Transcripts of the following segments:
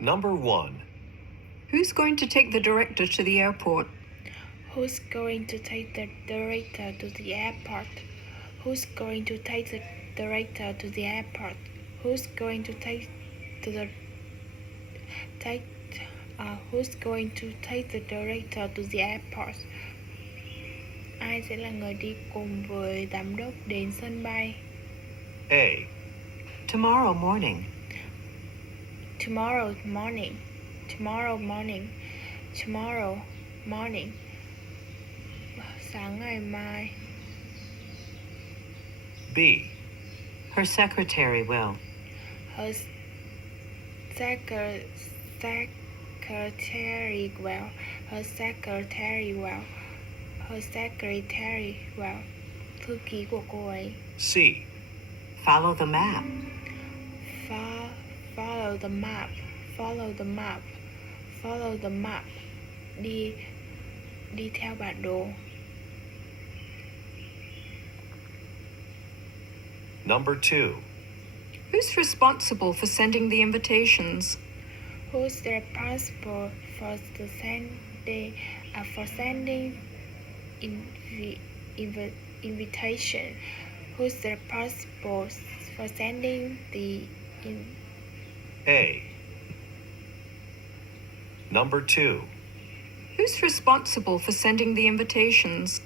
Number 1. Who's going to take the director to the airport? Who's going to take the director to the airport? Who's going to take the director to the airport? Who's going to Who's going to take the director to the airport? Ai sẽ là người đi cùng với giám đốc đến sân bay? A. Tomorrow morning. Tomorrow morning. Tomorrow morning. Tomorrow morning. Sáng ngày mai. B. Her secretary will. Her secretary will. Her secretary will. Her secretary will. Thư ký của cô ấy. C. Follow the map. Follow the map. Follow the map. Follow the map. Đi theo bản đồ. Number 2. Who's responsible for sending the invitations? Who's responsible for sending invitation? Who's responsible for sending the A. Number 2. Who's responsible for sending the invitations?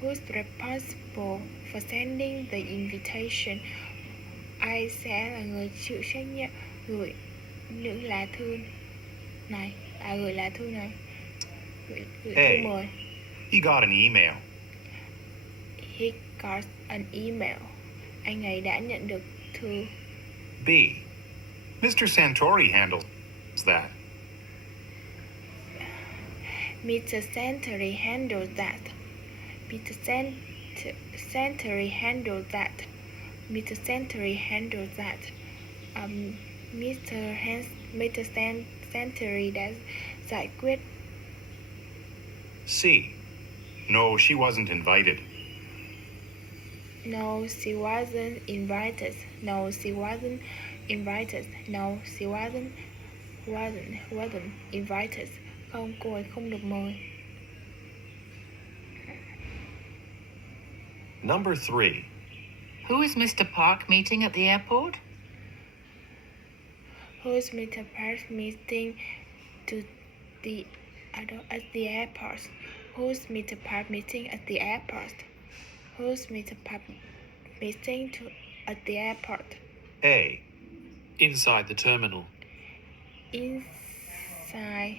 Who's responsible for sending the invitation? Ai sẽ là người chịu trách nhiệm gửi những lá thư này? Gửi lá thư này. Gửi thư mời. He got an email. He got an email. Anh ấy đã nhận được thư. B. Mr. Santori handles that. Mr. Santori handles that. Mr. Santori handles that. Mr. Santori handles that. Mr. Santori đã giải quyết. C. No, she wasn't invited. No, she wasn't invited. No, she wasn't invited. No, she wasn't invited. Không, cô ấy không được mời. Number 3. Who is Mr. Park meeting at the airport? Who is Mr. Park meeting at the airport? Who's Mr. Park meeting at the airport? Who's Mr. Park meeting at the airport? A. Inside the terminal. Inside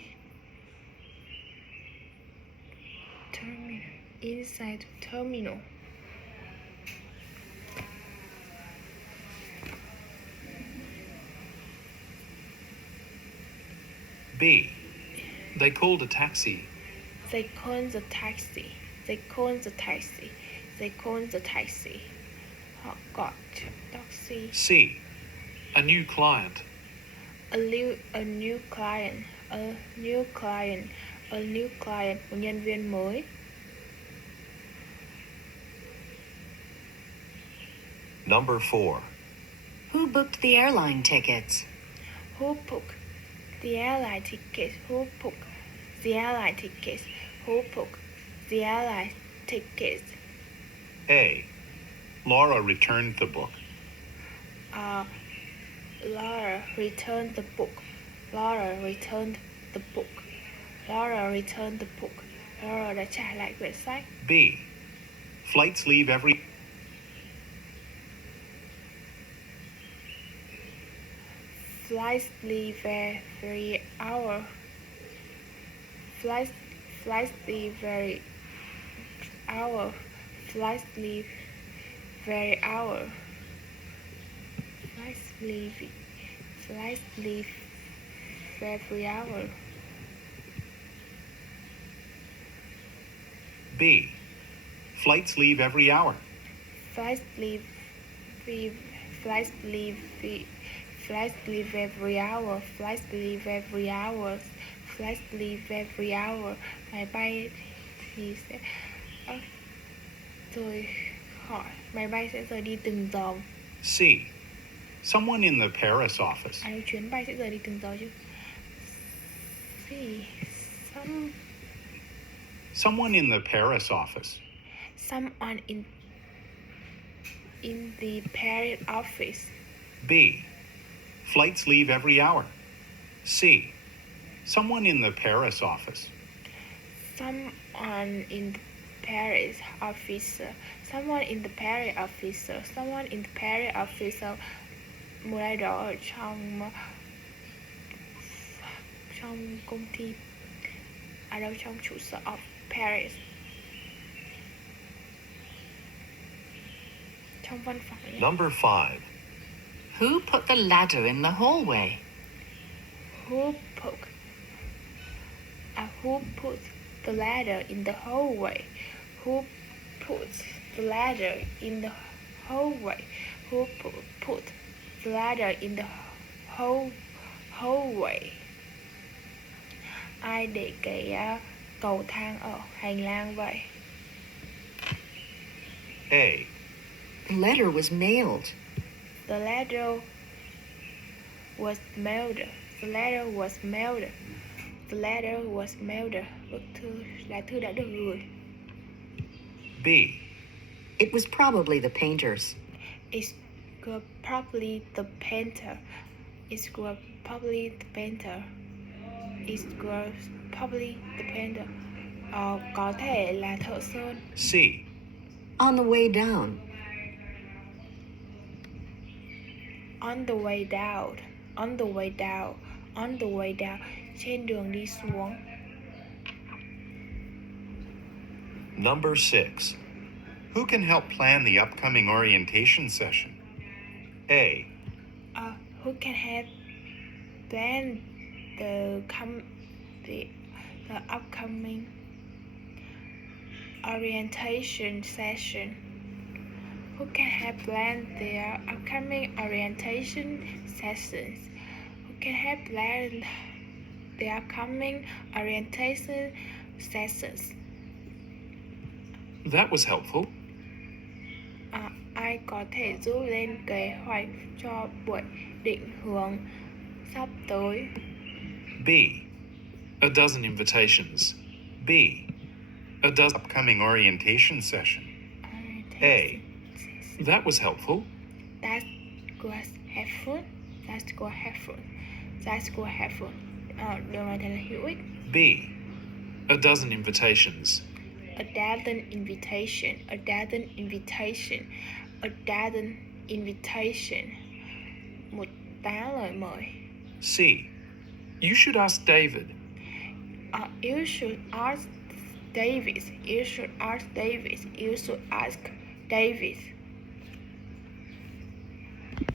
terminal. B. They called a taxi. They called the taxi. They called the taxi. They called the taxi. Họ gọi taxi. C. A new client. A new client. A new client. A new client. Một nhân viên mới. Number 4. Who booked the airline tickets? Who booked the airline tickets? Who booked the airline tickets? Who booked the airline tickets? A. Laura returned the book. Laura returned the book. Laura returned the book. Laura returned the book. Laura đã trả lại quyển sách. B. Flights leave every... Flights leave every hour. Flights leave every hour. Flights leave every hour. Flights leave every hour. B. Flights leave every hour. Flights leave every hour. Flights leave every hour. Flights leave every hour. Máy bay thì sẽ rời khỏi. Máy bay sẽ rời đi từng giờ. C. Someone in the Paris office. À đâu, chuyến bay sẽ rời đi từng giờ chứ. Gì? Someone in the Paris office. Someone in the Paris office. B. Flights leave every hour. C. Someone in the Paris office. Someone in the Paris officer. Someone in the Paris officer. Someone in the Paris officer. Một ai đó ở trong công ty, ở đâu trong trụ sở of Paris, trong văn phòng ấy. Number 5. Who put the ladder in the hallway? Who put the ladder in the hallway? Who put the ladder in the hallway? Who put the ladder in the hallway? Ai để cái cầu thang ở hành lang vậy? A. The letter was mailed. The letter was mailed. The letter was mailed. The letter was mailed. Bức thư là thư đã được gửi. B. It was probably the painters. It's probably the painter. It's probably the painter. It's probably the painter. Có thể là thợ sơn. C. On the way down. On the way down. On the way down. On the way down. Trên đường đi xuống. Number 6. Who can help plan the upcoming orientation session? A. Who can help plan the upcoming orientation session? Who can help plan their upcoming orientation sessions? Who can help plan the upcoming orientation sessions? That was helpful. Ai có thể giúp lên kế hoạch cho buổi định hướng sắp tới? B. A dozen invitations. B. A dozen. Upcoming orientation session. A. That was helpful. That was helpful. That was helpful. That was helpful. Điều này thật là hữu ích. B. A dozen invitations. A dozen invitation. A dozen invitation. A dozen invitation. Một tá lời mời. C. You should ask David. You should ask David. You should ask David. You should ask David.